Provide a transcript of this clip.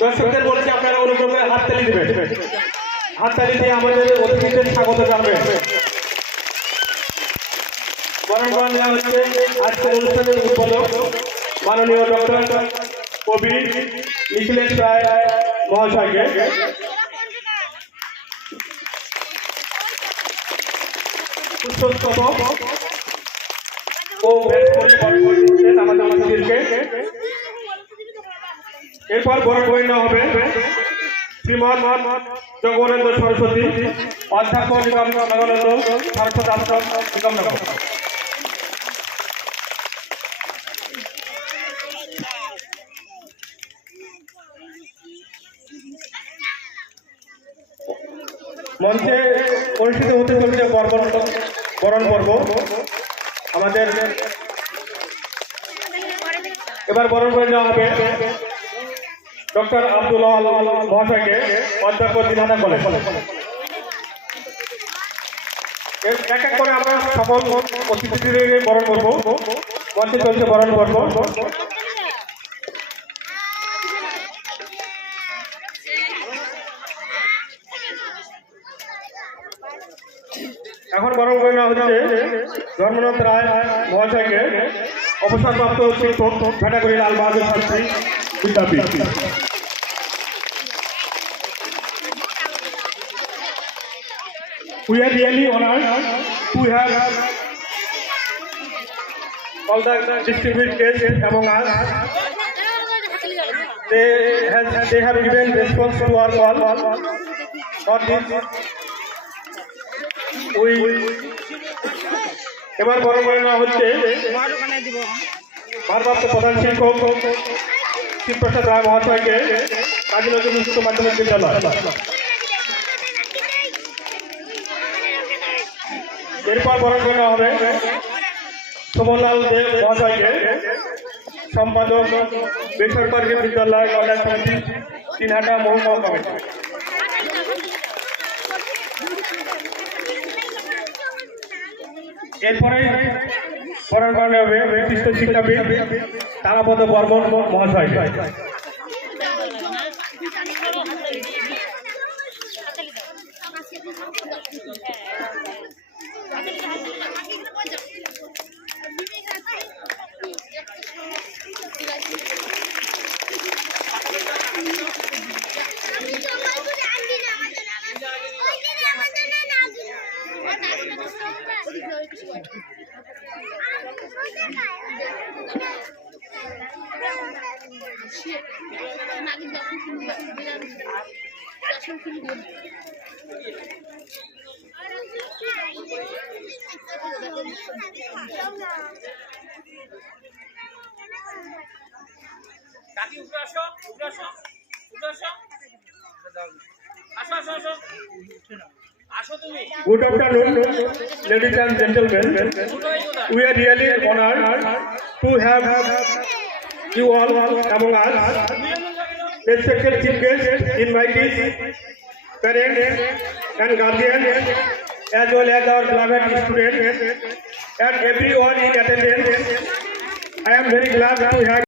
দর্শকদের বলছি আপনারা অনুগ্রহ করে হাততালি দিবেন। হাততালি দিয়ে আমাদের অতিথিদের স্বাগত জানাবেন। বরণ করে নেওয়া হচ্ছে আজকের অনুষ্ঠানের উদ্বোধক মাননীয় ডক্টর কবি নিখিলেশ রায় মহাশয়কে। পুষ্পস্তবক ও আমাদের অতিথিদেরকে। এরপর বরণ করে নেওয়া হবে শ্রীমৎ জগবরেন্দ্র সরস্বতী অধ্যক্ষ নিগম নগরেন্দ্র সারস্বত আশ্রম নিগম নগর। মঞ্চে অনুষ্ঠিত হতে চলেছে বরণ পর্ব। আমাদের এবার বরণ করে নেওয়া হবে ডক্টর আব্দুল মহাশয়কে, অধ্যক্ষ দিনহাটা কলেজ। এক এক করে আমরা সকল অতিথিদের বরণ করবো। মঞ্চে চলছে বরণ পর্ব। এখন বরণ করে নেওয়া হচ্ছে ধর্মনাথ রায় মহাশয়কে, অবসরপ্রাপ্ত শিক্ষক, ভেটাগুড়ি লাল বাহাদুর শাস্ত্রী বিদ্যাপীঠ। We are really honored to have all the distinguished guests among us. They have given response to our call. For this, এবার বরণ করে নেওয়া হচ্ছে ভারপ্রাপ্ত প্রধান শিক্ষক শিবপ্রসাদ রায় মহাশয়কে, কাজী নজরুল উচ্চ মাধ্যমিক বিদ্যালয়। এরপর বরণ করে নেওয়া হবে সোমনলাল দেব মহাশয়কে, সম্পাদক বেসরকারি বিদ্যালয় কল্যাণ সমিতি দিনহাটা মহকুমা কমিটি। এরপরে বরণ করে হবে বিশিষ্ট শিক্ষাবিদ তারাপদ বর্মন মহাশয়। Good afternoon, ladies and gentlemen. We are really honored to have you all among us. Respected chief guests, invitees, parents and guardians, as well as our beloved students and everyone in attendance. I am very glad to have